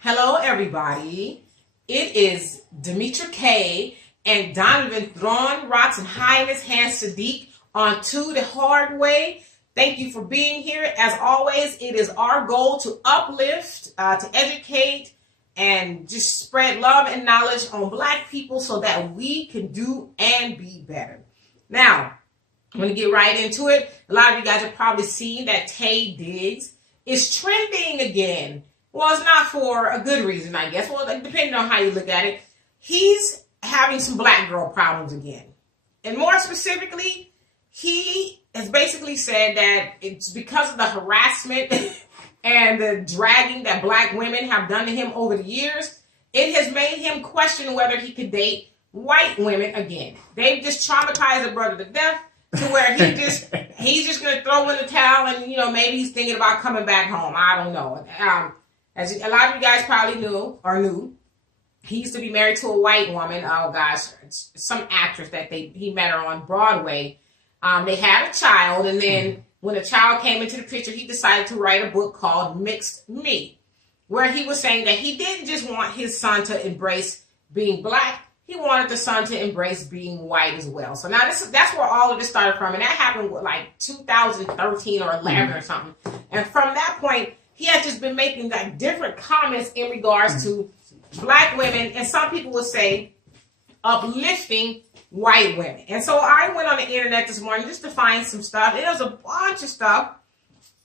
Hello, everybody. It is Demetra K and Donovan throwing rocks and high in his hand Sadiq on To the Hard Way. Thank you for being here. As always, it is our goal to uplift, to educate, and just spread love and knowledge on Black people so that we can do and be better. Now, I'm going to get right into it. A lot of you guys have probably seen that Taye Diggs is trending again. Well, it's not for a good reason, I guess. Well, depending on how you look at it. He's having some Black girl problems again. And more specifically, he has basically said that it's because of the harassment and the dragging that Black women have done to him over the years. It has made him question whether he could date white women again. They've just traumatized the brother to death to where he's just going to throw in the towel and, maybe he's thinking about coming back home. I don't know. As a lot of you guys probably knew, he used to be married to a white woman. Oh gosh, some actress that he met her on Broadway. They had a child, and then when the child came into the picture, he decided to write a book called Mixed Me, where he was saying that he didn't just want his son to embrace being Black. He wanted the son to embrace being white as well. So now that's where all of this started from, and that happened with like 2013 or 11 or something. And from that point, he has just been making like different comments in regards to Black women, and some people would say uplifting white women. And so I went on the internet this morning just to find some stuff. It was a bunch of stuff,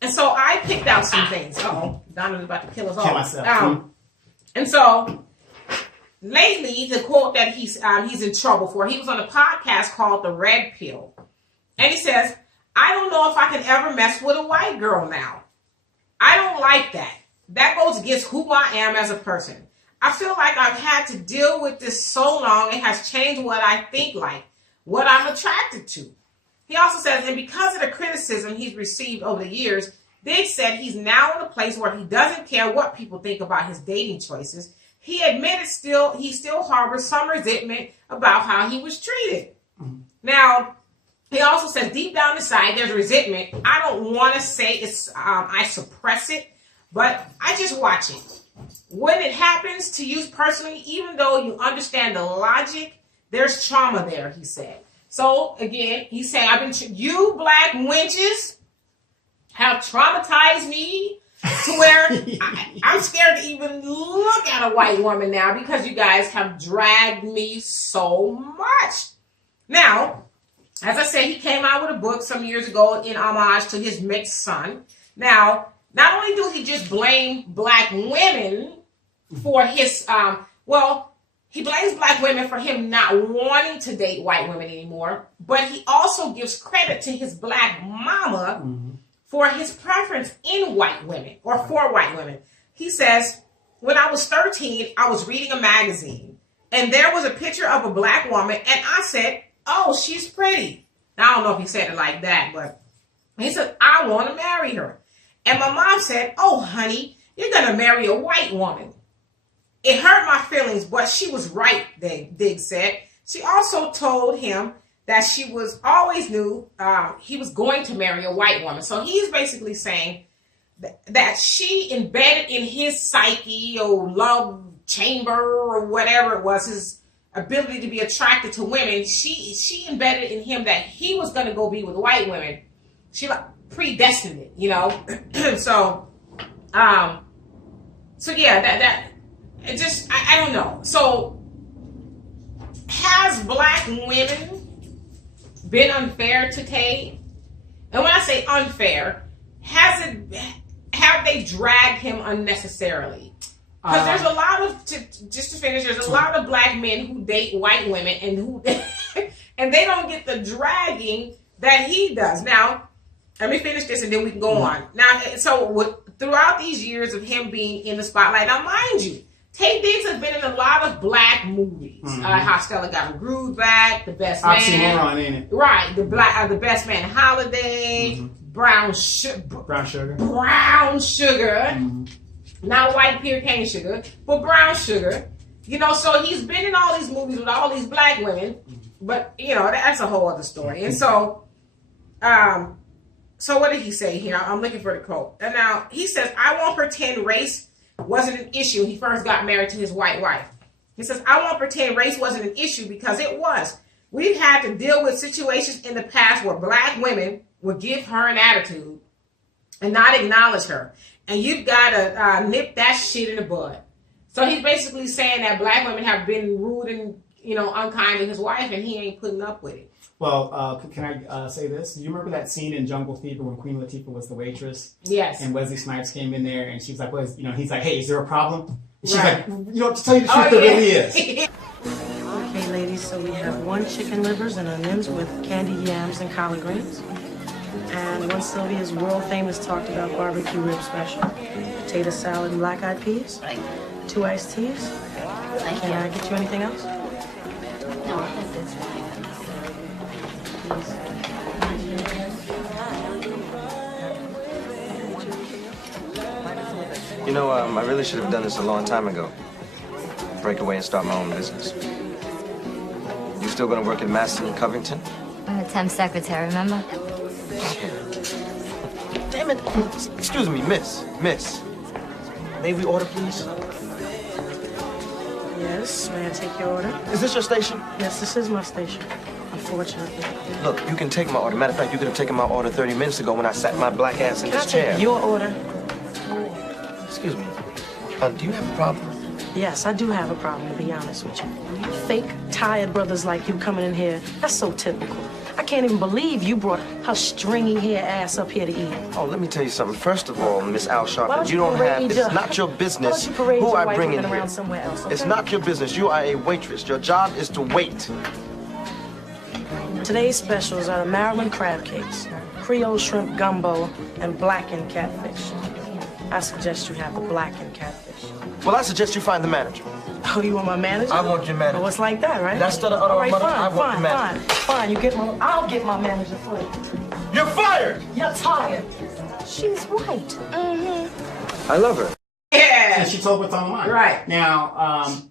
and so I picked out some things. Donovan's about to kill us all. Kill myself. And so lately, the quote that he's in trouble for, he was on a podcast called The Red Pill, and he says, "I don't know if I can ever mess with a white girl now. I don't like that. That goes against who I am as a person. I feel like I've had to deal with this so long, it has changed what I think like, what I'm attracted to." He also says, and because of the criticism he's received over the years, Diggs said he's now in a place where he doesn't care what people think about his dating choices. He admitted he still harbors some resentment about how he was treated. Now, he also says deep down inside there's resentment. I don't want to say it's I suppress it, but I just watch it. When it happens to you personally, even though you understand the logic, there's trauma there, he said. So again, he's saying, you Black wenches have traumatized me to where I'm scared to even look at a white woman now because you guys have dragged me so much. Now, as I said, he came out with a book some years ago in homage to his mixed son. Now, not only do he just blame Black women for his, he blames Black women for him not wanting to date white women anymore, but he also gives credit to his Black mama for his preference in white women or for white women. He says, when I was 13, I was reading a magazine and there was a picture of a Black woman and I said, "Oh, she's pretty." Now, I don't know if he said it like that, but he said, "I want to marry her." And my mom said, "Oh, honey, you're going to marry a white woman." It hurt my feelings, but she was right, Diggs said. She also told him that she was always knew he was going to marry a white woman. So he's basically saying that she embedded in his psyche or love chamber or whatever it was, his ability to be attracted to women, she embedded in him that he was going to go be with white women. She predestined it, so yeah, that it just I don't know. So has Black women been unfair to Taye? And when I say unfair, have they dragged him unnecessarily? Because there's a lot of, just to finish, there's a lot of Black men who date white women and they don't get the dragging that he does. Now, let me finish this and then we can go on. Now, so throughout these years of him being in the spotlight, now mind you, Taye Diggs has been in a lot of Black movies. How Stella Got Her Groove Back, The Best Man. Oxymoron, ain't it? Right, The Best Man Holiday, Brown Sugar. Brown Sugar. Not white pure cane sugar, but brown sugar. So he's been in all these movies with all these Black women, but that's a whole other story. And so, what did he say here? I'm looking for the quote. And now he says, "I won't pretend race wasn't an issue. He first got married to his white wife. He says, I won't pretend race wasn't an issue because it was. We've had to deal with situations in the past where black women would give her an attitude and not acknowledge her. And you've got to nip that shit in the bud. So he's basically saying that black women have been rude and, unkind to his wife, and he ain't putting up with it. Well, can I say this? Do you remember that scene in Jungle Fever when Queen Latifah was the waitress? Yes. And Wesley Snipes came in there, and she was like, he's like, hey, is there a problem? And she's right. like, to tell you the truth, there really is. Okay, ladies, so we have 1 chicken livers and onions with candied yams and collard greens. And 1 Sylvia's world famous talked about barbecue rib special. Potato salad and black-eyed peas. 2 iced teas. Can I get you anything else? No, I think that's fine. I really should have done this a long time ago. Break away and start my own business. You still gonna work at Maston in Covington? I'm a temp secretary, remember? Damn it! Excuse me, miss. May we order, please? Yes, may I take your order? Is this your station? Yes, this is my station, unfortunately. Look, you can take my order. Matter of fact, you could have taken my order 30 minutes ago when I sat my black ass in Can this I chair. take your order? Excuse me. Do you have a problem? Yes, I do have a problem, to be honest with you. Fake, tired brothers like you coming in here, that's so typical. I can't even believe you brought her stringy hair ass up here to eat. Oh, let me tell you something. First of all, Miss Al Why Sharpton, don't you don't have, parade it's not your business who I bring in here. Around somewhere else, okay? It's not your business. You are a waitress. Your job is to wait. Today's specials are the Maryland crab cakes, Creole shrimp gumbo, and blackened catfish. I suggest you have the blackened catfish. Well, I suggest you find the manager. Oh, you want my manager? I want your manager. Oh, it's like that, right? That's the other All right, mother. fine, I want the manager. Fine. I'll get my manager for you. You're fired! You're tired. She's right. Mm-hmm. I love her. Yeah. And she told what's on the mind. Right. Now,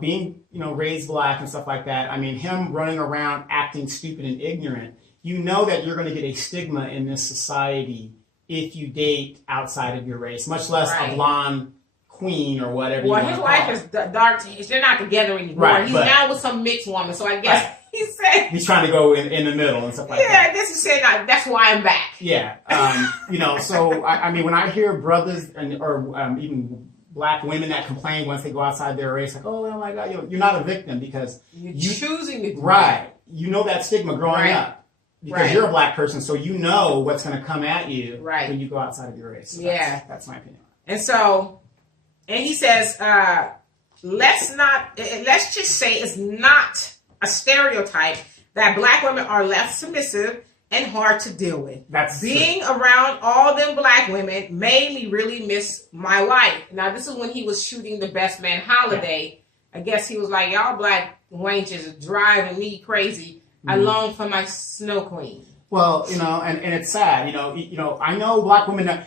being, raised black and stuff like that, I mean, him running around acting stupid and ignorant, you know that you're going to get a stigma in this society if you date outside of your race, much less a blonde queen or whatever. Well, his wife is dark. They're not together anymore. Right, he's now with some mixed woman, so I guess he said he's trying to go in the middle and stuff like that. Yeah, I guess he said that's why I'm back. Yeah, so I mean, when I hear brothers or even black women that complain once they go outside their race, like, oh my God, you're not a victim because you're choosing to do right. You know that stigma growing up. Because you're a black person, so you know what's going to come at you when you go outside of your race. So that's my opinion. And so, and he says, let's just say it's not a stereotype that black women are less submissive and hard to deal with. That's being around all them black women made me really miss my wife. Now, this is when he was shooting The Best Man Holiday. I guess he was like, y'all black wenches are driving me crazy. I long for my snow queen. Well, and it's sad. I know black women.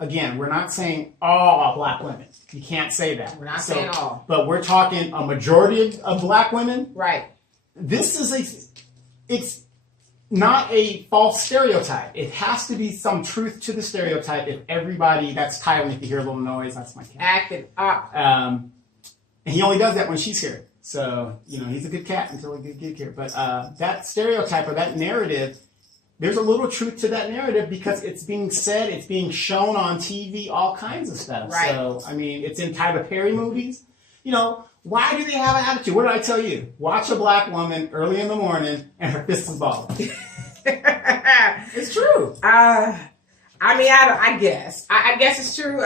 Again, we're not saying all black women. You can't say that. We're not saying all. But we're talking a majority of black women. Right. This is it's not a false stereotype. It has to be some truth to the stereotype. If everybody, that's Tyler, if you hear a little noise, that's my cat. Acting up. And he only does that when she's here. So, he's a good cat until he gets here. But that stereotype or that narrative, there's a little truth to that narrative because it's being said, it's being shown on TV, all kinds of stuff. Right. So, I mean, it's in Tyler Perry movies. Why do they have an attitude? What did I tell you? Watch a black woman early in the morning and her fist is balling. It's true. I guess. I guess it's true.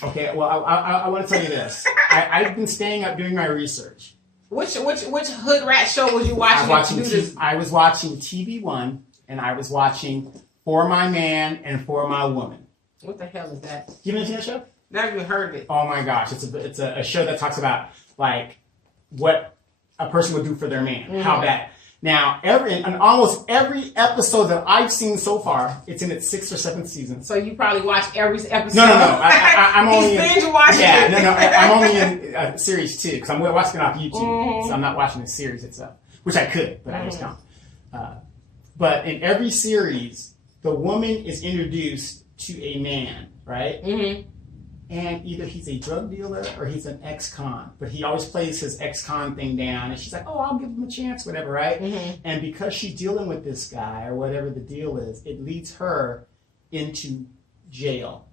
Okay, well, I want to tell you this. I've been staying up doing my research. Which hood rat show was you watching? I was watching TV One, and I was watching For My Man and For My Woman. What the hell is that? You ever seen that show? Never even heard of it. Oh my gosh, it's a show that talks about like what a person would do for their man, how bad. Now, almost every episode that I've seen so far, it's in its 6th or 7th season. So you probably watch every episode. No. I'm only binge watching. Yeah, no. I'm only in series 2 because I'm watching it off YouTube, so I'm not watching the series itself, which I could, but I just don't. But in every series, the woman is introduced to a man right? Mm-hmm. And either he's a drug dealer or he's an ex-con, but he always plays his ex-con thing down. And she's like, "Oh, I'll give him a chance, whatever," right? Mm-hmm. And because she's dealing with this guy or whatever the deal is, it leads her into jail,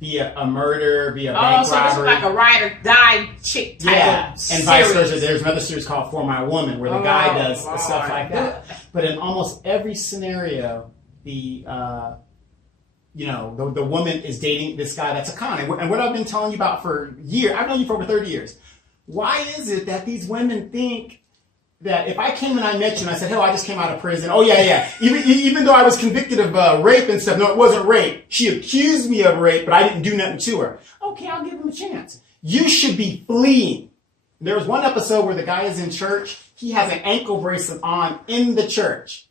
be a murder, be a bank so robbery. this is like a ride or die chick type Yeah, of and vice series. versa. There's another series called For My Woman where the guy does stuff like that. But in almost every scenario, the woman is dating this guy that's a con. And what I've been telling you about for years, I've known you for over 30 years. Why is it that these women think that if I came and I met you and I said, "Hey, I just came out of prison," oh yeah, even though I was convicted of rape and stuff, no, it wasn't rape. She accused me of rape, but I didn't do nothing to her. Okay, I'll give him a chance. You should be fleeing. There was one episode where the guy is in church. He has an ankle bracelet on in the church.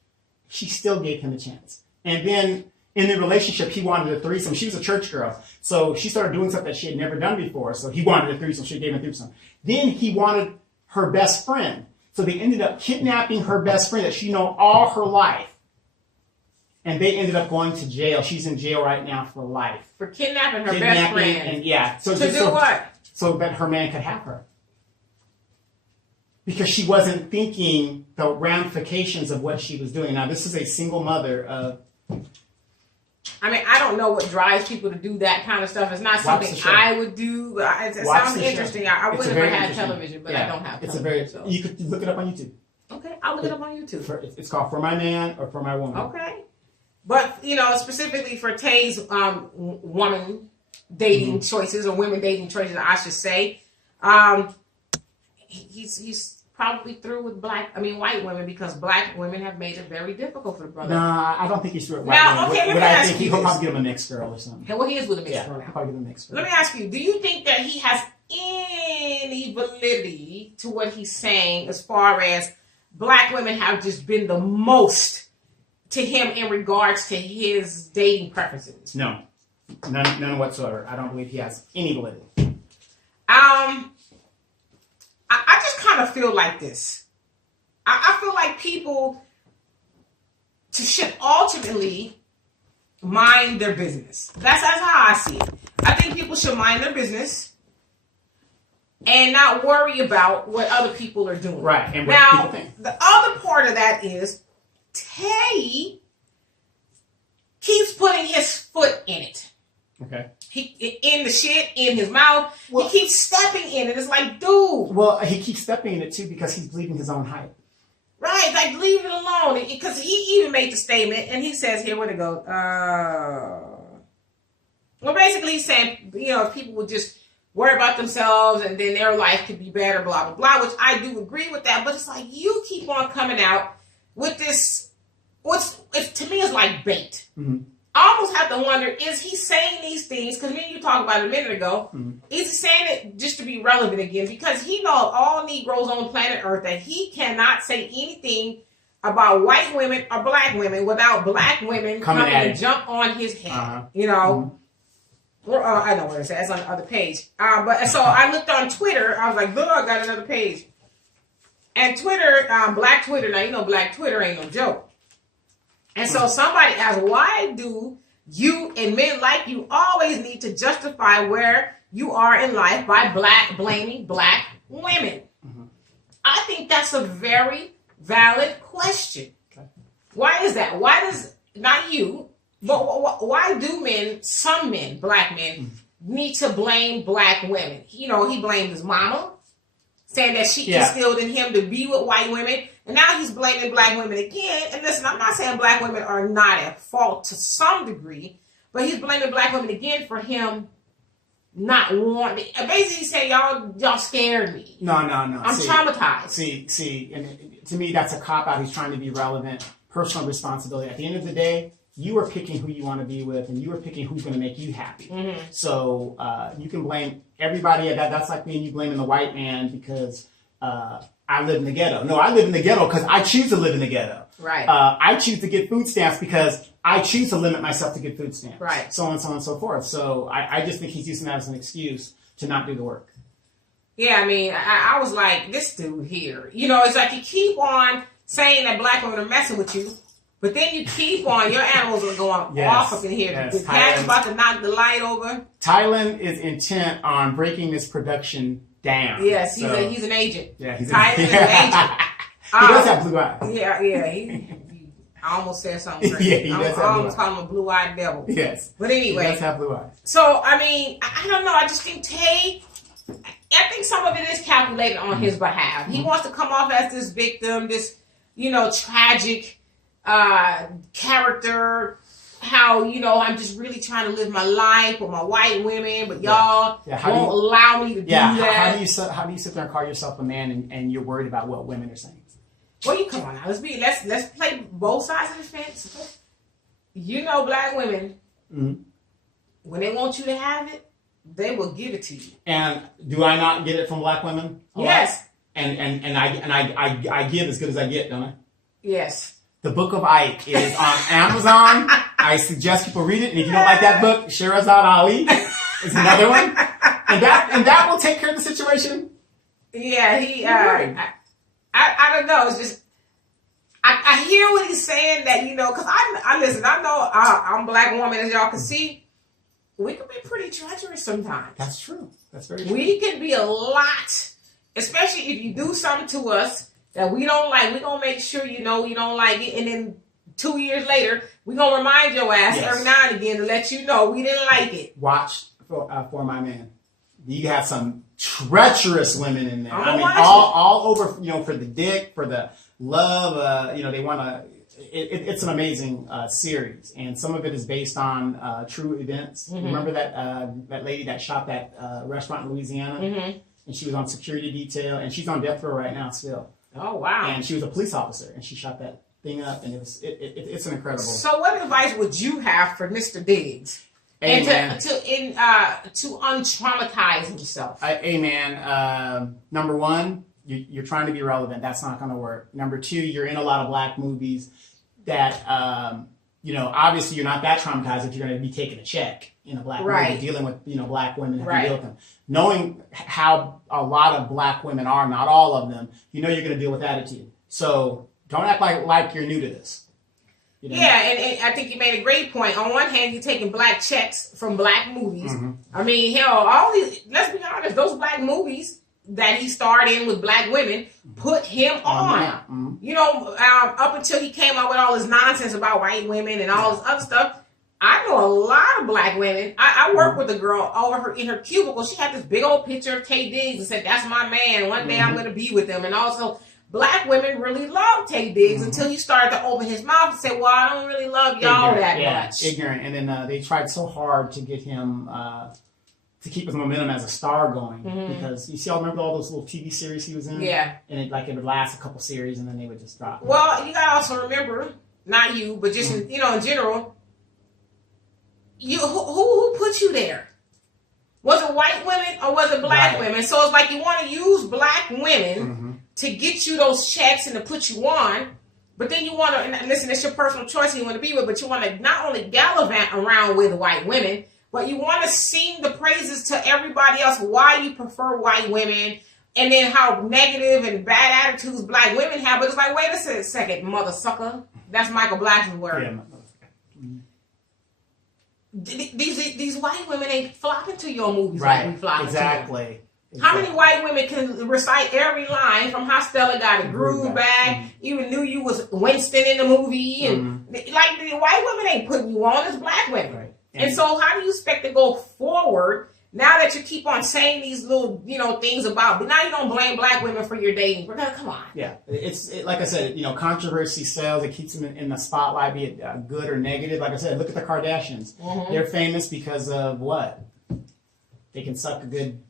She still gave him a chance. And then in the relationship, he wanted a threesome. She was a church girl. So she started doing something that she had never done before. So he wanted a threesome. She gave him a threesome. Then he wanted her best friend. So they ended up kidnapping her best friend that she known all her life. And they ended up going to jail. She's in jail right now for life. For kidnapping her best friend. And yeah. So to do what? So that her man could have her. Because she wasn't thinking the ramifications of what she was doing. Now, this is a single mother of... I mean, I don't know what drives people to do that kind of stuff. It's not something I would do. It sounds interesting. I would have never had television, but I don't have television. You could look it up on YouTube. Okay, I'll look it up on YouTube. It's called For My Man or For My Woman. Okay. But, specifically for Taye's woman dating choices, or women dating choices, I should say, he's probably through with white women, because black women have made it very difficult for the brother. Nah, I don't think he's through with white women. Okay, let me ask you he'll probably give him a mixed girl or something. Well, he is with a mixed girl now. He'll probably give him a mixed girl. Let me ask you, do you think that he has any validity to what he's saying as far as black women have just been the most to him in regards to his dating preferences? No. None whatsoever. I don't believe he has any validity. I just kind of feel like this. I feel like people should ultimately mind their business. That's how I see it. I think people should mind their business and not worry about what other people are doing. Right. And what now, people think. The other part of that is Taye keeps putting his foot in it. Okay. He in the shit, in his mouth. Well, he keeps stepping in it. It's like, dude. Well, he keeps stepping in it too because he's believing his own hype. Right, like leave it alone. Because he even made the statement, and he says here, where to go? Well, basically, he's saying, if people would just worry about themselves, and then their life could be better, blah blah blah. Which I do agree with that, but it's like you keep on coming out with this. To me, it's like bait. Mm-hmm. I almost have to wonder, is he saying these things, because me and you talked about it a minute ago, is he saying it just to be relevant again? Because he knows all Negroes on planet Earth that he cannot say anything about white women or black women without black women coming and jump on his head. I know what it says. That's on the other page. But so I looked on Twitter. I was like, look, I got another page. And Twitter, Black Twitter, now Black Twitter ain't no joke. And so somebody asked, why do you and men like you always need to justify where you are in life by blaming black women? Mm-hmm. I think that's a very valid question. Okay. Why is that? Why does, not you, but why do some men, black men, need to blame black women? He blamed his mama, saying that she instilled in him to be with white women. And now he's blaming black women again. And listen, I'm not saying black women are not at fault to some degree, but he's blaming black women again for him not wanting. Basically, he's saying, y'all scared me. No. I'm traumatized. See, and to me, that's a cop-out. He's trying to be relevant. Personal responsibility. At the end of the day, you are picking who you want to be with, and you are picking who's going to make you happy. Mm-hmm. So you can blame everybody. That's like me and you blaming the white man because I live in the ghetto. No, I live in the ghetto because I choose to live in the ghetto. Right. I choose to get food stamps because I choose to limit myself to get food stamps. Right. So on and so forth. So I just think he's using that as an excuse to not do the work. Yeah, I mean, I was like, this dude here. It's like you keep on saying that black women are messing with you, But then you keep on. Your animals are going off up in here. Yes, The cat's about to knock the light over. Thailand is intent on breaking this production down. Yes, he's an agent. Yeah, he's Thailand is an agent. He does have blue eyes. Yeah. I almost said something crazy. Yeah, he does have blue eyes. I almost called him a blue-eyed devil. Yes. But anyway. He does have blue eyes. So, I mean, I don't know. I just think I think some of it is calculated on his behalf. He wants to come off as this victim, this, tragic character. How, I'm just really trying to live my life with my white women, but y'all won't allow me to do that. How do you sit there and call yourself a man and you're worried about what women are saying? Well, you come on now. Let's play both sides of the fence. Black women, when they want you to have it, they will give it to you. And do I not get it from black women? Yes. And I give as good as I get, don't I? Yes. The Book of Ike is on Amazon. I suggest people read it. And if you don't like that book, Sherazad Ali is another one. And that will take care of the situation. Yeah, I don't know. It's just, I hear what he's saying that, because I listen, I know I'm a black woman, as y'all can see. We can be pretty treacherous sometimes. That's true. That's very true. We can be a lot, especially if you do something to us that we don't like. We're going to make sure you don't like it. And then 2 years later, we're going to remind your ass every now and again to let you know we didn't like it. Watch for my man. You have some treacherous women in there. I mean, all over, for the dick, for the love, they want to. It's an amazing series, and some of it is based on true events. Mm-hmm. Remember that lady that shot that restaurant in Louisiana, and she was on security detail, and she's on death row right now still. Oh wow! And she was a police officer, and she shot that thing up, and it's an incredible. So, what advice would you have for Mr. Diggs? And to untraumatize himself. Number one, you're trying to be relevant. That's not going to work. Number two, you're in a lot of black movies that, obviously you're not that traumatized if you're going to be taking a check in a black movie, dealing with, black women and deal with them. Knowing how a lot of black women are, not all of them, you're going to deal with attitude. So don't act like you're new to this. Yeah, and I think you made a great point. On one hand, you're taking black checks from black movies. Mm-hmm. I mean, all these, let's be honest, those black movies that he starred in with black women put him on. Mm-hmm. Up until he came out with all this nonsense about white women and all this other stuff, I know a lot of black women. I worked with a girl in her cubicle. She had this big old picture of Taye Diggs and said, "That's my man. One day I'm going to be with him." And also, black women really loved Taye Diggs until he started to open his mouth and say, "Well, I don't really love y'all that much." Ignorant. And then they tried so hard to get him to keep his momentum as a star going because you see, I remember all those little TV series he was in. Yeah. And it would last a couple series and then they would just drop. Well, you gotta also remember, not you, but just in general, who put you there? Was it white women or was it black women? So it's like you want to use black women to get you those checks and to put you on, but then you want to, and listen, it's your personal choice who you want to be with, but you want to not only gallivant around with white women, but you want to sing the praises to everybody else why you prefer white women, and then how negative and bad attitudes black women have. But it's like, wait a second, mother sucker. That's Michael Blackson's word. Yeah. These white women ain't flocking to your movies like we flocking to. How many white women can recite every line from How Stella Got a Groove Back, even knew you was Winston in the movie, and like the white women ain't putting you on, it's black women. Right. And so how do you expect to go forward now that you keep on saying these little, things about, but now you don't blame black women for your dating? Come on. Yeah. It's like I said, controversy sells. It keeps them in the spotlight, be it good or negative. Like I said, look at the Kardashians. Mm-hmm. They're famous because of what? They can suck a good...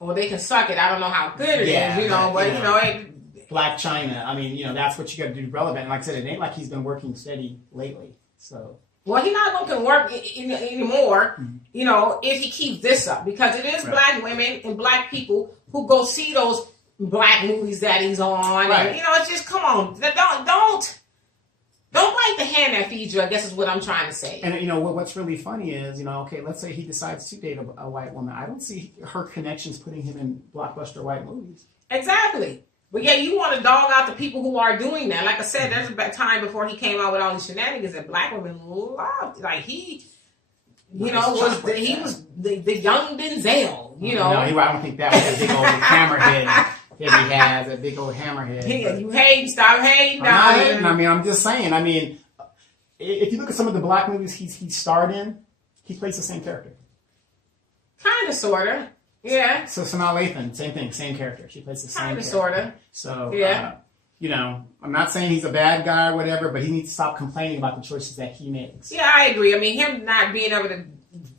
Well, they can suck it. I don't know how good it is, but Black China. I mean, that's what you got to do relevant. And like I said, it ain't like he's been working steady lately. So... Well, he's not going to work anymore, if he keeps this up. Because it is black women and black people who go see those black movies that he's on. Right. And, it's just, come on. Don't bite the hand that feeds you, I guess is what I'm trying to say. And, what's really funny is, okay, let's say he decides to date a white woman. I don't see her connections putting him in blockbuster white movies. Exactly. But yeah, you want to dog out the people who are doing that. Like I said, there's a time before he came out with all these shenanigans that black women loved. Like he, he was the young Denzel. No, I don't think that was a big old hammerhead that he has. A big old hammerhead. Yeah, you hate, stop hating. I'm not hating. I mean, I'm just saying. I mean, if you look at some of the black movies he starred in, he plays the same character. Kind of, sort of. Yeah. So Sanaa Lathan, same thing, same character. She plays the same Kind of, character. sort of. So, yeah. I'm not saying he's a bad guy or whatever, but he needs to stop complaining about the choices that he makes. Yeah, I agree. I mean, him not being able to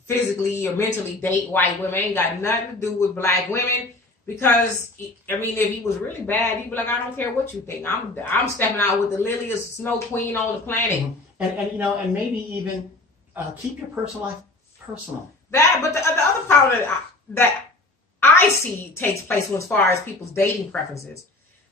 physically or mentally date white women ain't got nothing to do with black women. Because, I mean, if he was really bad, he'd be like, I don't care what you think. I'm stepping out with the liliest snow queen on the planet. Mm-hmm. And maybe even keep your personal life personal. But the other part that I see takes place as far as people's dating preferences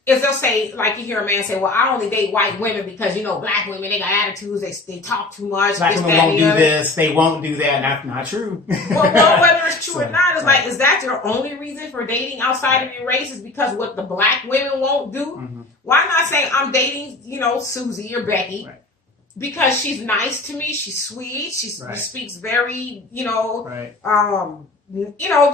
is they'll say, like you hear a man say, well, I only date white women because, black women, they got attitudes, they talk too much. Black women won't do this, they won't do that. That's not true. Well, whether it's true or not, it's like, is that your only reason for dating outside of your race is because what the black women won't do? Mm-hmm. Why not say I'm dating, Susie or Becky? Right. Because she's nice to me, she's sweet, she speaks very,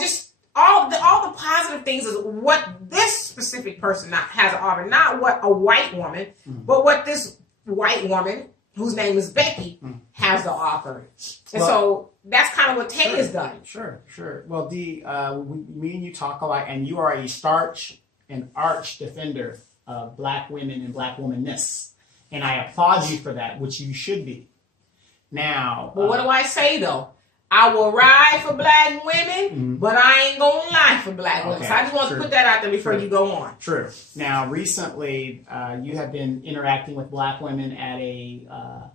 just all the positive things is what this specific person has to offer, not what a white woman, but what this white woman, whose name is Becky, has to offer. And so that's kind of what Taye has done. Sure. Well, Dee, me and you talk a lot, and you are a staunch and arch defender of black women and black womanness. And I applaud you for that, which you should be. Now... But what do I say, though? I will ride for black women, but I ain't going to lie for black women. So I just want to put that out there before you go on. True. Now, recently, you have been interacting with black women at a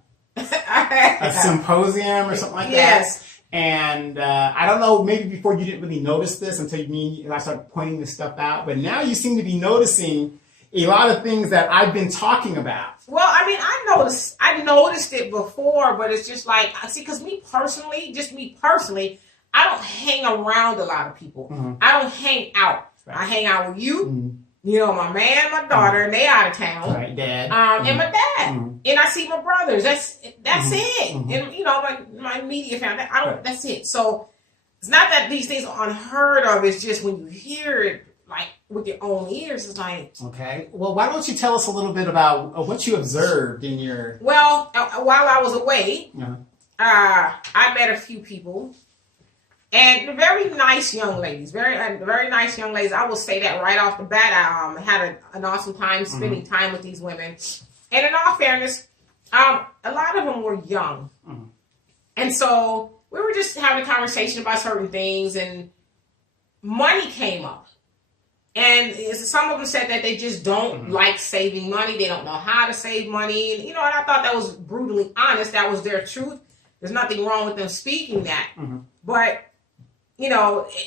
symposium or something like that. Yes. And I don't know, maybe before you didn't really notice this until I started pointing this stuff out. But now you seem to be noticing a lot of things that I've been talking about. Well, I mean, I noticed it before, but it's just like, because me personally, I don't hang around a lot of people. Mm-hmm. I don't hang out. Right. I hang out with you, my man, my daughter, and they out of town. Right, dad. And my dad. Mm-hmm. And I see my brothers. That's it. Mm-hmm. And, my media family, that's it. So it's not that these things are unheard of. It's just when you hear it, like with your own ears, it's like... Okay. Well, why don't you tell us a little bit about what you observed in your... Well, while I was away, I met a few people, and very nice young ladies, very nice young ladies. I will say that right off the bat. I had an awesome time spending time with these women, and in all fairness, a lot of them were young, and so we were just having a conversation about certain things, and money came up. And some of them said that they just don't like saving money. They don't know how to save money. And, and I thought that was brutally honest. That was their truth. There's nothing wrong with them speaking that. Mm-hmm. But,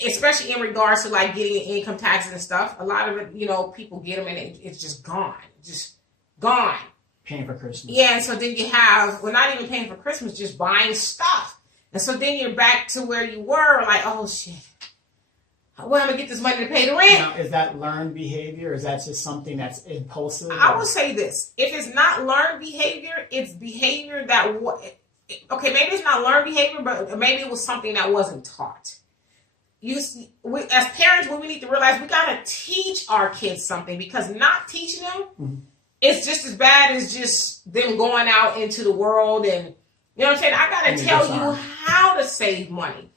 especially in regards to like getting income taxes and stuff, a lot of it, people get them and it's just gone. Just gone. Paying for Christmas. Yeah, and so then you have, not even paying for Christmas, just buying stuff. And so then you're back to where you were, like, oh, shit. Where am I going to get this money to pay the rent? Now, is that learned behavior, or is that just something that's impulsive? I would say this. If it's not learned behavior, it's behavior that... Okay, maybe it's not learned behavior, but maybe it was something that wasn't taught. As parents, what we need to realize, we got to teach our kids something, because not teaching them, it's just as bad as just them going out into the world and... You know what I'm saying? I got to tell you how to save money.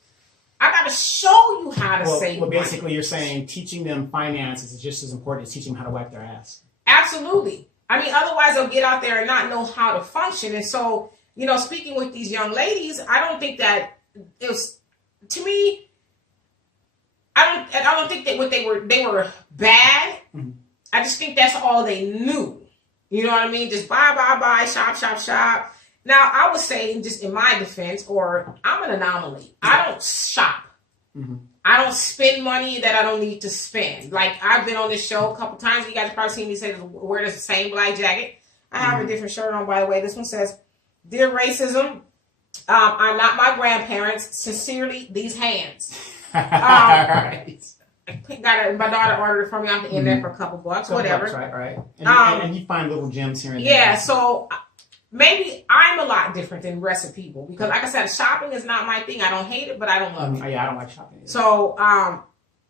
I got to show you how to save money. Well, basically, you're saying teaching them finances is just as important as teaching them how to wipe their ass. Absolutely. I mean, otherwise they'll get out there and not know how to function. And so, speaking with these young ladies, I don't think that it was, to me, I don't think that they were bad. Mm-hmm. I just think that's all they knew. You know what I mean? Just buy, shop. Now, I would say, just in my defense, or I'm an anomaly. I don't shop. Mm-hmm. I don't spend money that I don't need to spend. Like, I've been on this show a couple times. You guys have probably seen me wear the same black jacket. I have a different shirt on, by the way. This one says, "Dear Racism, I'm not my grandparents. Sincerely, these hands." Right. My daughter ordered it for me off the internet for a couple bucks, whatever. Right. And you find little gems here and there. Yeah, so maybe I'm a lot different than the rest of people because, like I said, shopping is not my thing. I don't hate it, but I don't love it. Yeah, I don't like shopping either. So, I'm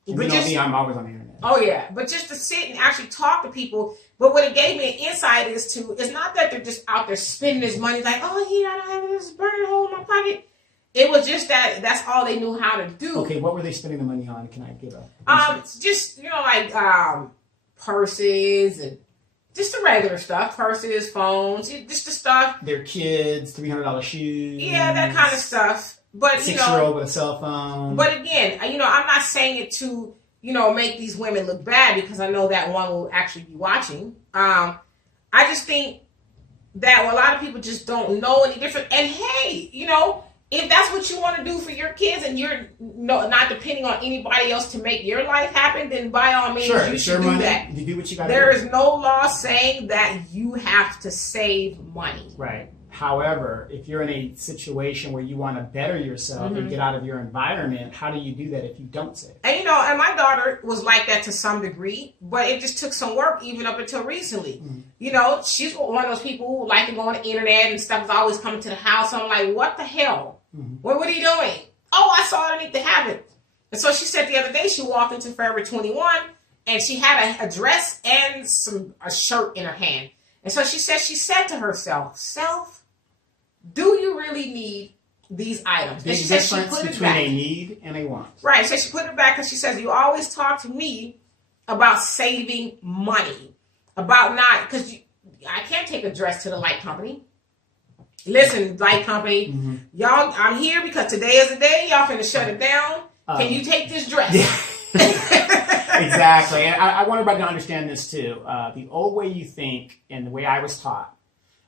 always on the internet. Oh yeah, but just to sit and actually talk to people. But what it gave me an insight it's not that they're just out there spending this money like, oh yeah, I don't have this burning hole in my pocket. It was just that's all they knew how to do. Okay, what were they spending the money on? Can I give just like purses and just the regular stuff, purses, phones, just the stuff. Their kids, $300 shoes. Yeah, that kind of stuff. But 6-year-old with a cell phone. But again, I'm not saying it to make these women look bad because I know that one will actually be watching. I just think that a lot of people just don't know any different. And hey, if that's what you want to do for your kids and you're not depending on anybody else to make your life happen, then by all means, you should do that. You do what you got to do. There is no law saying that you have to save money. Right. However, if you're in a situation where you want to better yourself and get out of your environment, how do you do that if you don't save? And and my daughter was like that to some degree, but it just took some work even up until recently. She's one of those people who like to go on the internet and stuff is always coming to the house. So I'm like, what the hell? What are you doing? Oh, I saw it. I need to have it. And so she said the other day she walked into Forever 21 and she had a dress and a shirt in her hand. And so she said to herself, do you really need these items? Big difference between a need and a want. Right. So she put it back because she says, you always talk to me about saving money, about not, because I can't take a dress to the light company. Listen, light company, y'all, I'm here because today is the day. Y'all finna shut it down. Can you take this dress? Yeah. Exactly. And I want everybody to understand this too. The old way you think and the way I was taught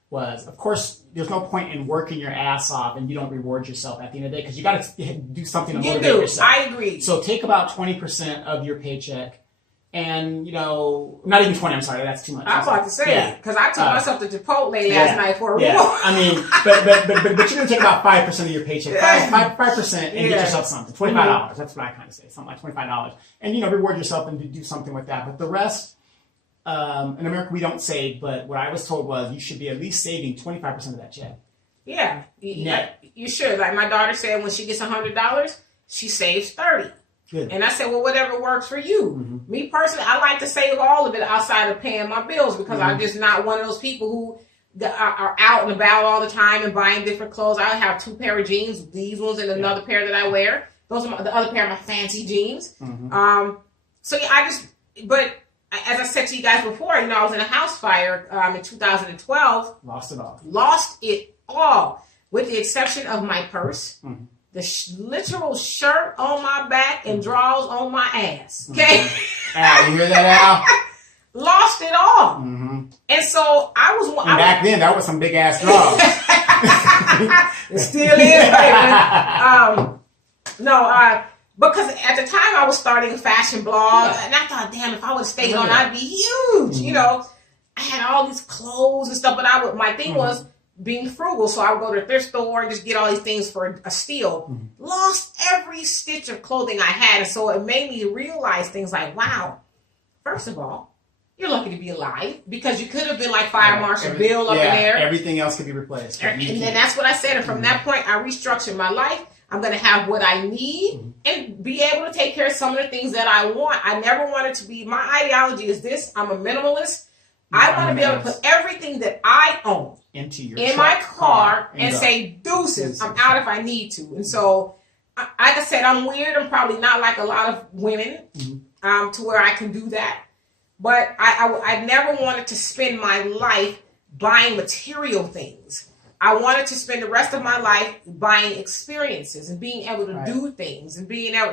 was, of course, there's no point in working your ass off and you don't reward yourself at the end of the day because you got to do something to motivate yourself. I agree. So take about 20% of your paycheck and, not even 20, I'm sorry, that's too much. I was about to say, because I took myself to Chipotle last night for a reward. I mean, but you're going to take about 5% of your paycheck, 5% and get yourself something, $25. That's what I kind of say, something like $25. And, reward yourself and do something with that. But the rest, in America, we don't save, but what I was told was you should be at least saving 25% of that check. Yeah, you should. Like my daughter said, when she gets $100, she saves $30. Good. And I said, well, whatever works for you. Me personally, I like to save all of it outside of paying my bills because I'm just not one of those people who are out and about all the time and buying different clothes. I have 2 pair of jeans, these ones and another pair that I wear. Those are the other pair of my fancy jeans. So yeah, but as I said to you guys before, I was in a house fire in 2012. Lost it all, with the exception of my purse, the literal shirt on my back and drawers on my ass. Okay? Al, you hear that, Al? Lost it all. And so I was... And back then, that was some big ass drawers. It still is, baby. Because at the time I was starting a fashion blog, and I thought, damn, if I would have stayed on, I'd be huge. I had all these clothes and stuff, but my thing was being frugal, so I would go to the thrift store and just get all these things for a steal. Lost every stitch of clothing I had, and so it made me realize things like, wow, first of all, you're lucky to be alive because you could have been like Fire Marshal Bill up in there. Everything else could be replaced. And then that's what I said, and from that point, I restructured my life. I'm going to have what I need and be able to take care of some of the things that I want. I never wanted to be, my ideology is this, I'm a minimalist. I want to be able to put everything that I own in my car and say, deuces, I'm out if I need to. And so, like I said, I'm weird. I'm probably not like a lot of women to where I can do that. But I never wanted to spend my life buying material things. I wanted to spend the rest of my life buying experiences and being able to do things and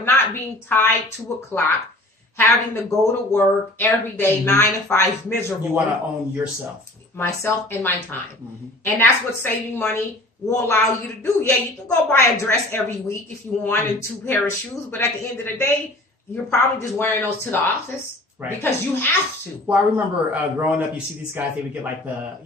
not being tied to a clock, having to go to work every day, 9 to 5, miserable. You want to own yourself. Myself and my time. And that's what saving money will allow you to do. Yeah, you can go buy a dress every week if you want and 2 pair of shoes, but at the end of the day, you're probably just wearing those to the office because you have to. Well, I remember growing up, you see these guys, they would get like the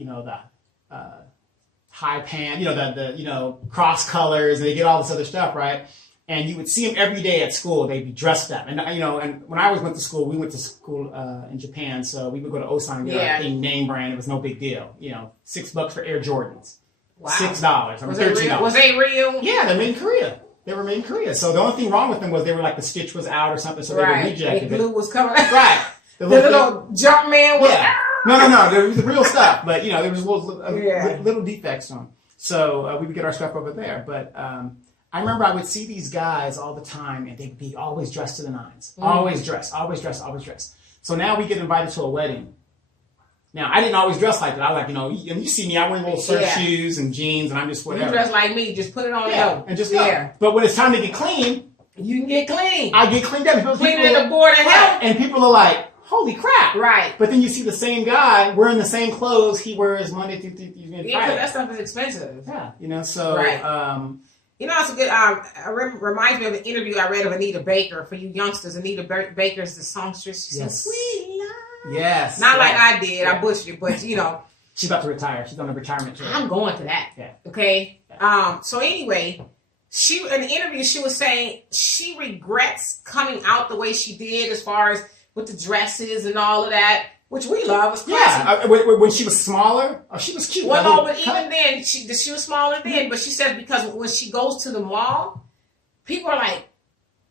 high pant, the cross colors, and they get all this other stuff, right? And you would see them every day at school. They'd be dressed up. And, and when I always went to school, we went to school in Japan. So we would go to Osan and get our name brand. It was no big deal. $6 for Air Jordans. Wow. $6. I mean, $13. Was they real? Yeah, they're made in Korea. They were made in Korea. So the only thing wrong with them was they were like the stitch was out or something. So they were rejected. The glue was coming out. Right. The little jump man was. Yeah. No. There was the real stuff. But, there was little defects on them. So we would get our stuff over there. But I remember I would see these guys all the time, and they'd be always dressed to the nines. Always dressed. So now we get invited to a wedding. Now, I didn't always dress like that. I was like, you see me, I wear little surf shoes and jeans, and I'm just whatever. You dress like me, just put it on and just go. But when it's time to get clean, you can get clean. I get cleaned up. Cleaner than the board and hell. And people are like, holy crap. Right. But then you see the same guy wearing the same clothes he wears Monday through Friday. Yeah, because that stuff is expensive. Yeah, so. Right. It's a good, reminds me of an interview I read of Anita Baker. For you youngsters, Anita Baker is the songstress. She said, sweet love. Yes. Not like I did. I butchered it, but She's about to retire. She's on a retirement tour. I'm going to that. Yeah. Okay. So anyway, in the interview, she was saying she regrets coming out the way she did as far as with the dresses and all of that, which we love. It's classic. Yeah. When she was smaller, she was cute. Well, no, but even then, she was smaller then. But she said because when she goes to the mall, people are like,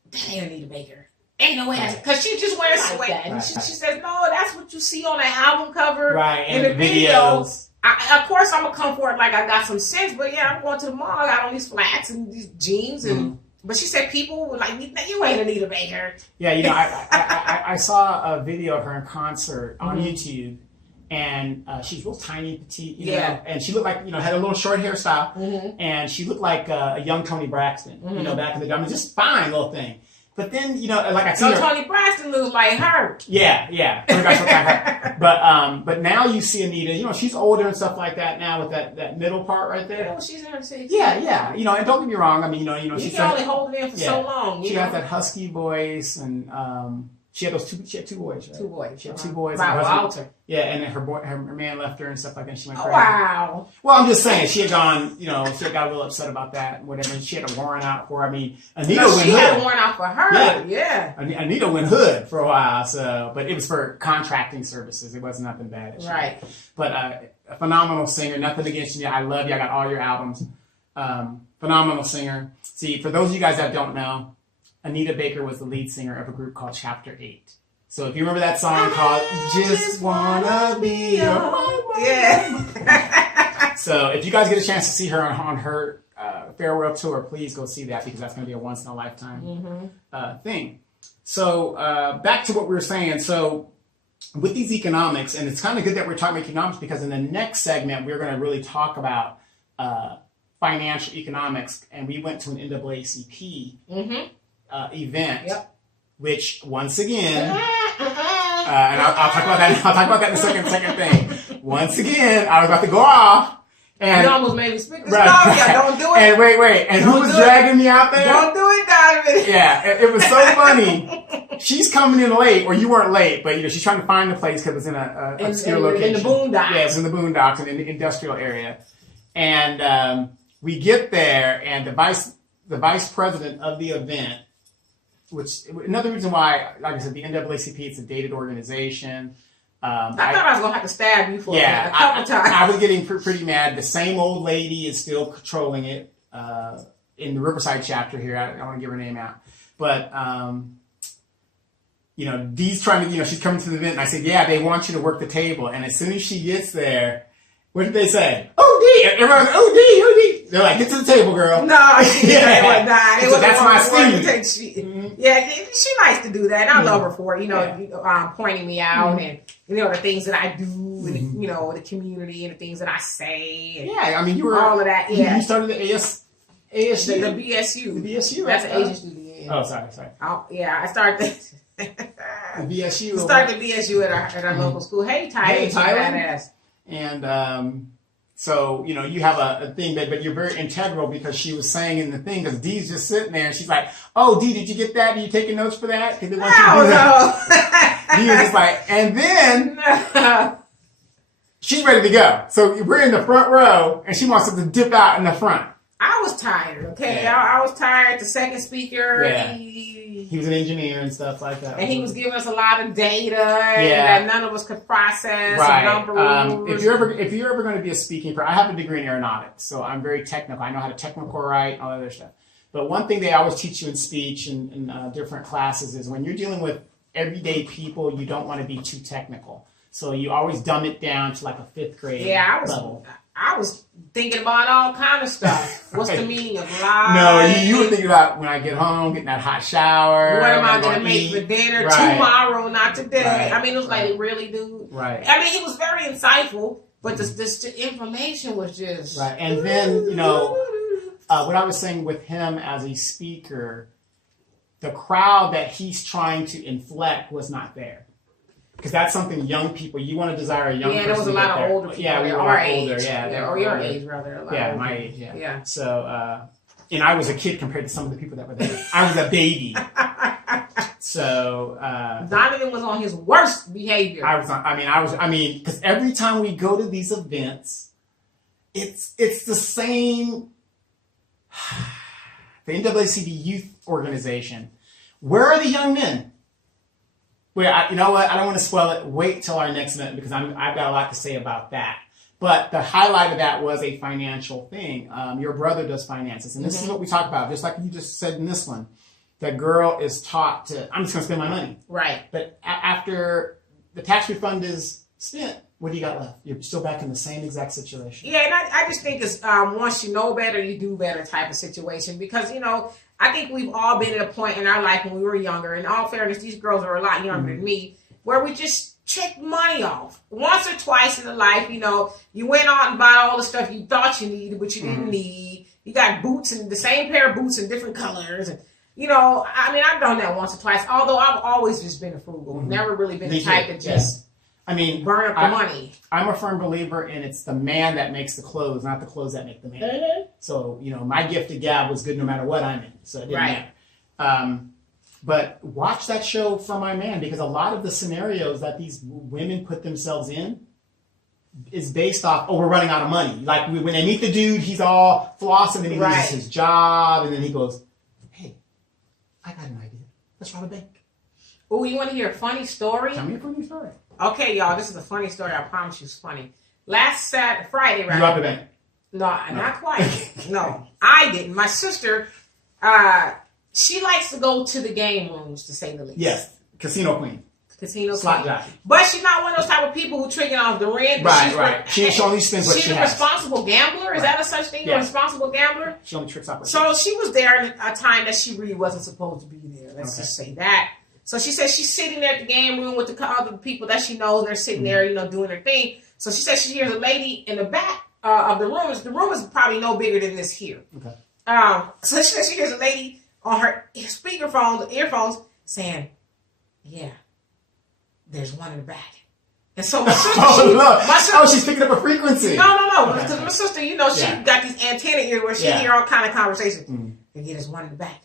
that ain't Anita Baker. Ain't no way. Because she just wears like that. And she says, no, that's what you see on the album cover. Right. In the videos. Of course, I'm going to come for it like I got some sense. But yeah, I'm going to the mall. I got on these flats and these jeans. And But she said people were like, you ain't Anita Baker. Yeah, I saw a video of her in concert on YouTube. And she's real tiny, petite, you know, and she looked like, had a little short hairstyle. And she looked like a young Toni Braxton, back in the day. I mean, just fine little thing. But then, like I said, Toni Braxton looks like her. Yeah. Toni Braxton looks like her. But now you see Anita, she's older and stuff like that now with that middle part right there. Oh, she's in her 60s. Yeah. And don't get me wrong. I mean, you can only hold it in for so long. She has that husky voice and, she had She had two boys, right? Two boys. She had two boys. Wow, Walter. Yeah, and then her man left her and stuff like that. And she went crazy. Wow. Well, I'm just saying she had gone. She had got a little upset about that and whatever. And she had a warrant out for. I mean, Anita went hood. She had a warrant out for her. Yeah. Anita went hood for a while. So, but it was for contracting services. It wasn't nothing bad. Right. But a phenomenal singer. Nothing against you. I love you. I got all your albums. Phenomenal singer. See, for those of you guys that don't know, Anita Baker was the lead singer of a group called Chapter 8. So if you remember that song called Just Wanna Be Your Mama. Yeah. So if you guys get a chance to see her on her farewell tour, please go see that because that's going to be a once-in-a-lifetime thing. So back to what we were saying. So with these economics, and it's kind of good that we're talking about economics because in the next segment, we're going to really talk about financial economics. And we went to an NAACP event, which once again, and I'll talk about that. I'll talk about that in a second thing. Once again, I was about to go off, and you almost made me speak the story. Don't do it. And wait, and who was dragging me out there? Don't do it, Donovan. Yeah, it was so funny. She's coming in late, or you weren't late, but she's trying to find the place because it's in a obscure location. In the boondocks. Yeah, it's in the boondocks in the industrial area, and we get there, and the vice president of the event. Which another reason why, like I said, the NAACP, it's a dated organization. I thought I was going to have to stab you for a couple times. I was getting pretty mad. The same old lady is still controlling it in the Riverside chapter here. I don't want to give her name out. But, Dee's trying to, she's coming to the event. And I said, yeah, they want you to work the table. And as soon as she gets there, what did they say? Oh, D! Everyone's like, oh, D! They're like, get to the table, girl. No, she didn't. That's my speed. Yeah, she likes to do that. And I love her for it, pointing me out and, the things that I do and, the community and the things that I say. And I mean, you were all of that. Yeah. You started the ASU. The BSU. The BSU. That's an Asian student. Yeah. Oh, sorry. I started the BSU. Started the BSU at our local school. Hey, Taye. Hey, Taye. Badass. And so, you have a thing, but you're very integral because she was saying in the thing, because Dee's just sitting there and she's like, oh, Dee, did you get that? Are you taking notes for that? Because they want you to do that. Dee was just like, and then she's ready to go. So we're in the front row and she wants us to dip out in the front. I was tired. Okay, Yeah. I was tired. The second speaker, Yeah. He was an engineer and stuff like that. and he was giving us a lot of data Yeah. that none of us could process. Right. Numbers. If you're ever going to be a speaking I have a degree in aeronautics, so I'm very technical. I know how to technical write, all that other stuff. But one thing they always teach you in speech and different classes is when you're dealing with everyday people, you don't want to be too technical. So you always dumb it down to like a 5th grade level. I was thinking about all kind of stuff. What's the meaning of life? No, you were thinking about when I get home, getting that hot shower. What am I going to make for dinner tomorrow, not today? Right. I mean, it was like, really, dude? Right. I mean, it was very insightful, but the information was just... Right. And then, what I was saying with him as a speaker, the crowd that he's trying to inflect was not there. Because that's something young people, you want to desire a young person. Yeah, there was a lot of older people. Yeah, we were our older. age. Yeah, or your age, rather. Yeah, my age, yeah. Yeah. So, and I was a kid compared to some of the people that were there. I was a baby. So, Donovan was on his worst behavior. because every time we go to these events, it's the same, the NAACP youth organization. Where are the young men? Wait, you know what? I don't want to spoil it. Wait till our next event because I've got a lot to say about that. But the highlight of that was a financial thing. Your brother does finances. And this is what we talk about. Just like you just said in this one. The girl is taught to, I'm just going to spend my money. Right. But after the tax refund is spent, what do you got left? You're still back in the same exact situation. Yeah, and I just think it's once you know better, you do better type of situation. Because, I think we've all been at a point in our life when we were younger. In all fairness, these girls are a lot younger than me, where we just tricked money off. Once or twice in the life, you went out and bought all the stuff you thought you needed, but you didn't need. You got boots and the same pair of boots in different colors. And, I've done that once or twice, although I've always just been a frugal. Never really been the type that just burn up the money. I'm a firm believer in it's the man that makes the clothes, not the clothes that make the man. So, my gift of gab was good no matter what I'm in. So it didn't matter. But watch that show for my man, because a lot of the scenarios that these women put themselves in is based off, we're running out of money. Like when they meet the dude, he's all flossing and then he loses his job and then he goes, hey, I got an idea. Let's rob a bank. Oh, you want to hear a funny story? Tell me a funny story. Okay, y'all, this is a funny story. I promise you it's funny. Last Friday, right? You robbed a bank? No, not quite. No, I didn't. My sister, she likes to go to the game rooms, to say the least. Yes, casino queen. Casino slot queen. jockey. But she's not one of those type of people who tricking off the rent. Right. She only spends what she has. She's a responsible gambler. Is that a such thing? Yeah. A responsible gambler? She only tricks off. So she was there at a time that she really wasn't supposed to be there. Let's just say that. So she says she's sitting there at the game room with the other people that she knows. They're sitting there, doing their thing. So she says she hears a lady in the back of the room. The room is probably no bigger than this here. Okay. So she says she hears a lady on her earphones, saying, "Yeah, there's one in the back." And so my sister, she's picking up a frequency. No, because my sister, she got these antenna ears where she hear all kind of conversations. And yeah, there's one in the back.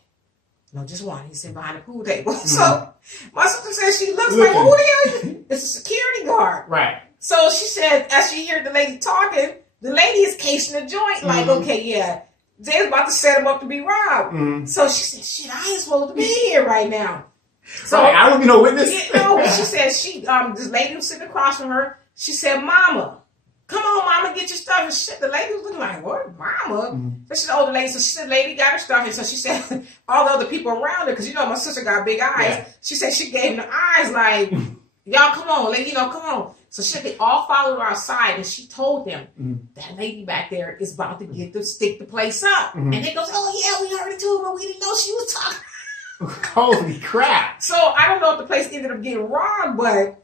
No, just one. He's sitting behind the pool table. So my sister says she looks like, well, who the hell is it? It's a security guard. Right. So she said, as she heard the lady talking, the lady is casing a joint. Like, okay, yeah, they're about to set him up to be robbed. So she said, shit, I ain't supposed to be here right now. So I don't be no witness. She said this lady was sitting across from her. She said, "Mama, come on, Mama, get your stuff." And shit, the lady was looking like, "What, Mama?" So she's the older lady. So she said, "Lady got her stuff." And so she said, all the other people around her, because my sister got big eyes. Yeah. She said she gave them the eyes like, "Y'all, come on, lady, come on." So she said they all followed her outside, and she told them that lady back there is about to stick the place up. And they goes, "Oh yeah, we heard it too, but we didn't know she was talking." Holy crap. So I don't know if the place ended up getting robbed, but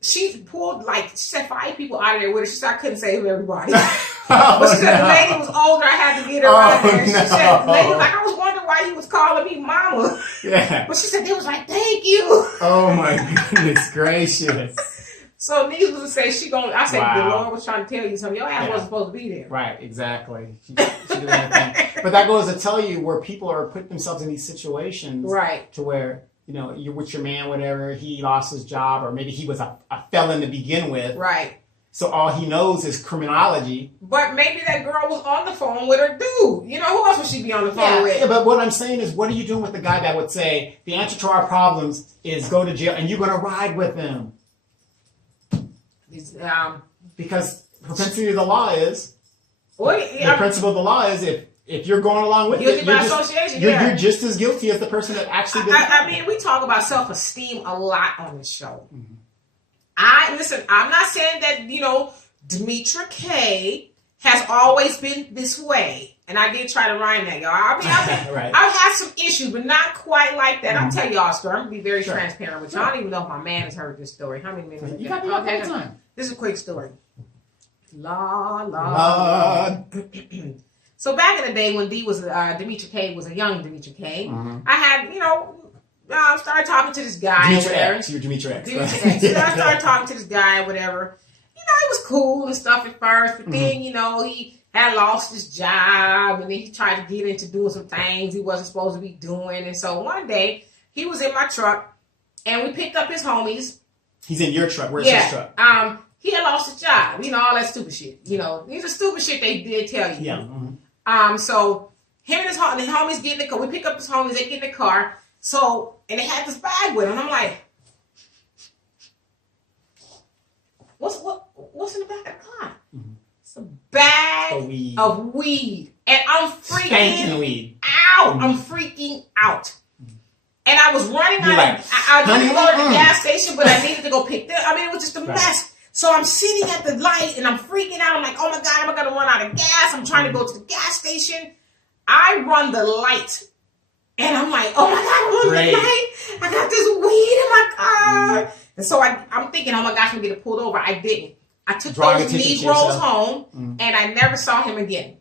she pulled, she said 5 people out of there with her. She said I couldn't save everybody. But she said the lady was older, I had to get her out of there. She said the lady was like, I was wondering why you was calling me Mama. Yeah. But she said they was like, thank you. Oh my goodness gracious. So needless to say, I said the Lord was trying to tell you something. Your ass wasn't supposed to be there. Right, exactly. She did everything. But that goes to tell you where people are putting themselves in these situations. Right. To where, you're with your man, whatever, he lost his job, or maybe he was a felon to begin with. Right. So all he knows is criminology. But maybe that girl was on the phone with her dude. You know, who else would she be on the phone with? Yeah, but what I'm saying is, what are you doing with the guy that would say, the answer to our problems is go to jail, and you're going to ride with him? Because propensity of the law is, the principle of the law is, if you're going along with it, you're just as guilty as the person that actually did it. I mean, we talk about self-esteem a lot on this show. Mm-hmm. Listen, I'm not saying that, Demetra K has always been this way. And I did try to rhyme that, y'all. I've had some issues, but not quite like that. I'll tell y'all a story. I'm going to be very transparent with you. I don't even know if my man has heard this story. How many minutes? You got me all the time. This is a quick story. So back in the day when Demetra K was a young Demetra K, I had, started talking to this guy. Demetra X. You're Demetra X. So I started talking to this guy, whatever. It was cool and stuff at first, but then, he had lost his job, and then he tried to get into doing some things he wasn't supposed to be doing. And so one day, he was in my truck, and we picked up his homies. He's in your truck. Where's his truck? He had lost his job. All that stupid shit. These are stupid shit they did tell you. Yeah. So him and his homies get in the car. We pick up his homies. They get in the car. So, and they had this bag with them. I'm like, what's in the back of the car? It's a bag of weed. And I'm freaking out. I'm freaking out. And I was running out. I didn't go to the gas station, but I needed to go pick them. I mean, it was just a mess. So I'm sitting at the light and I'm freaking out. I'm like, oh my God, am I going to run out of gas? I'm trying to go to the gas station. I run the light. And I'm like, oh my God, I'm on the light. I got this weed in my car. And so I'm thinking, oh my gosh, I'm going to get pulled over. I didn't. I took those Negroes home and I never saw him again.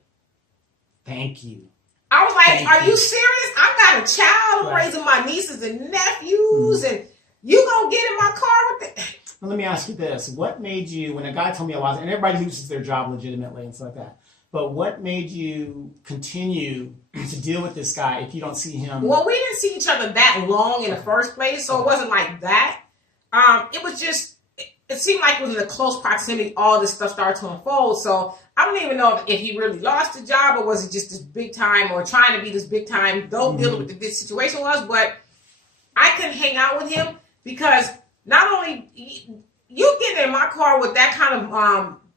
Thank you. I was like, are you serious? I got a child. I'm raising my nieces and nephews. And you going to get in my car with it? Well, let me ask you this. What made you, when a guy told me a lot, and everybody loses their job legitimately and stuff like that, but what made you continue to deal with this guy if you don't see him? Well, we didn't see each other that long in the first place, so it wasn't like that. It was just, it seemed like it was in a close proximity, all this stuff started to unfold. So I don't even know if he really lost the job or was it just this big time or trying to be this big time, don't deal with what this situation was. But I couldn't hang out with him because not only you get in my car with that kind of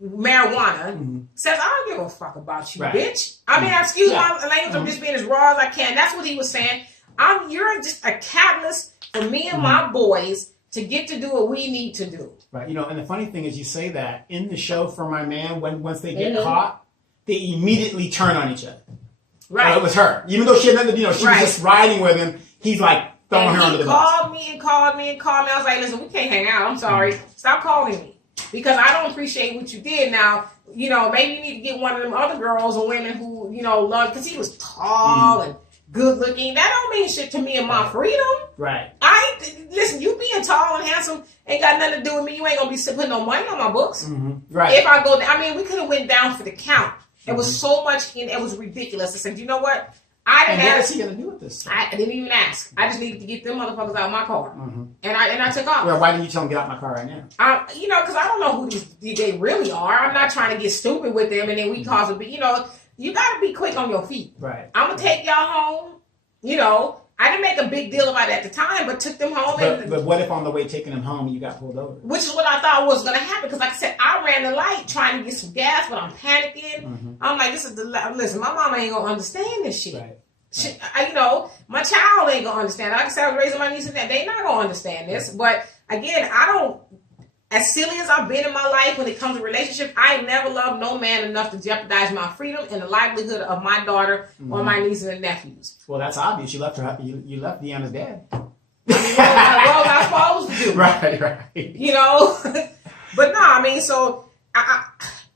marijuana, says, I don't give a fuck about you, bitch. I mean, excuse my language, I'm just being as raw as I can. That's what he was saying. You're just a catalyst for me and my boys to get to do what we need to do. Right. And the funny thing is you say that in the show For My Man, once they get caught, they immediately turn on each other. Right. It was her. Even though she had nothing, she was just riding with him. He's like throwing her under the bus. He called me. I was like, listen, we can't hang out. I'm sorry. Stop calling me. Because I don't appreciate what you did. Now, maybe you need to get one of them other girls or women who, love, because he was tall and good looking. That don't mean shit to me and my freedom. Right. Listen, you being tall and handsome ain't got nothing to do with me. You ain't going to be putting no money on my books. Right. If I go, we could have went down for the count. It was so much, it was ridiculous. I said, you know what? I didn't ask. What was he going to do with this? I didn't even ask. I just needed to get them motherfuckers out of my car. And I took off. Well, why didn't you tell them get out my car right now? Because I don't know who they really are. I'm not trying to get stupid with them and then we cause a big, you got to be quick on your feet. Right. I'm going to take y'all home. I didn't make a big deal about it at the time, but took them home. But what if on the way taking them home you got pulled over? Which is what I thought was going to happen. Because like I said, I ran the light trying to get some gas, but I'm panicking. I'm like, listen, my mama ain't going to understand this shit. Right. My child ain't going to understand. Like I said, I was raising my niece and that. They not going to understand this. But again, as silly as I've been in my life when it comes to relationships, I never loved no man enough to jeopardize my freedom and the livelihood of my daughter or my nieces and nephews. Well, that's obvious. You left her. You left Deanna's dad. What was I supposed to do? Right. But no, so I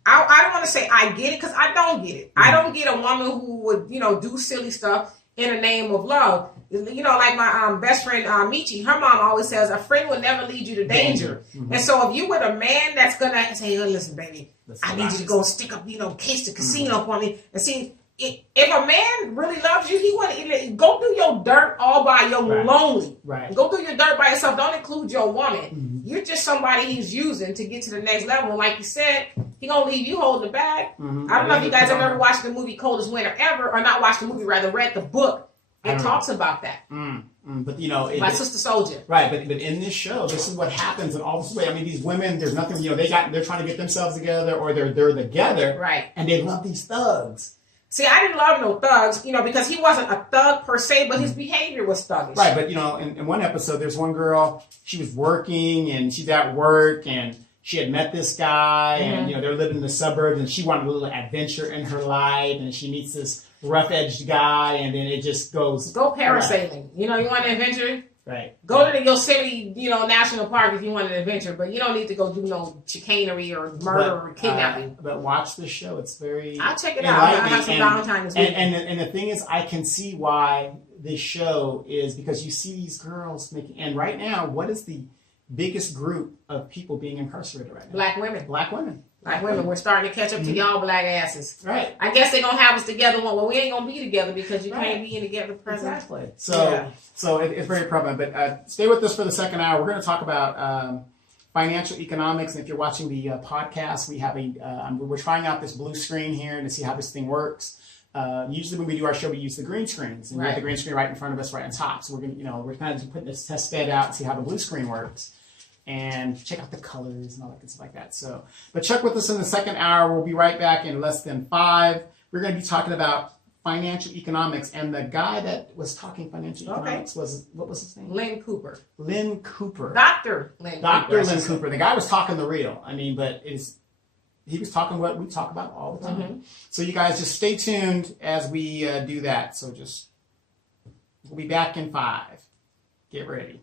don't want to say I get it because I don't get it. I don't get a woman who would, do silly stuff in the name of love. Like my best friend Michi, her mom always says, a friend will never lead you to danger. And so if you with a man that's going to say, listen, baby, I need you to go stick up, case the casino for me. And see, if a man really loves you, he want to go do your dirt all by your lonely. Right. Go do your dirt by yourself. Don't include your woman. You're just somebody he's using to get to the next level. And like you said, he gonna leave you holding the bag. I don't know if you guys have ever watched the movie Coldest Winter Ever, or not watched the movie, rather read the book. It talks about that. But you know, by Sister Soldier. Right, but in this show, this is what happens in all this way. I mean, these women, there's nothing, you know, they're trying to get themselves together, or they're together, right? And they love these thugs. See, I didn't love no thugs, you know, because he wasn't a thug per se, but his behavior was thuggish. Right, but you know, in one episode, there's one girl, she was working, and she's at work, and she had met this guy, and you know, they're living in the suburbs, and she wanted a little adventure in her life, and she meets this rough-edged guy, and then it just goes... Go parasailing. Right. You know, you want an adventure? Right. Go to the Yosemite, you know, National Park if you want an adventure, but you don't need to go do no chicanery or murder or kidnapping. But watch this show. It's very... I'll check it out. I have some downtime this week. And the thing is, I can see why this show is, because you see these girls making... And right now, what is the biggest group of people being incarcerated right now? Black women. Black women. Black women. We're starting to catch up to y'all black asses. Right. I guess they're going to have us together. Well, we ain't going to be together because you can't be in together present. Exactly. So it's very prevalent. But stay with us for the second hour. We're going to talk about financial economics. And if you're watching the podcast, we have we're trying out this blue screen here to see how this thing works. Usually when we do our show, we use the green screens, and we have the green screen right in front of us, right on top. So we're kind of putting this test bed out and see how the blue screen works, and check out the colors and all that good stuff like that. So, but check with us in the second hour. We'll be right back in less than 5. We're going to be talking about financial economics, and the guy that was talking financial economics was, what was his name? Lynn Cooper. Lynn Cooper. Dr. Lynn Cooper. Dr. Lynn Cooper. The guy was talking the real. I mean, but he was talking what we talk about all the time. So you guys just stay tuned as we do that. So we'll be back in 5. Get ready.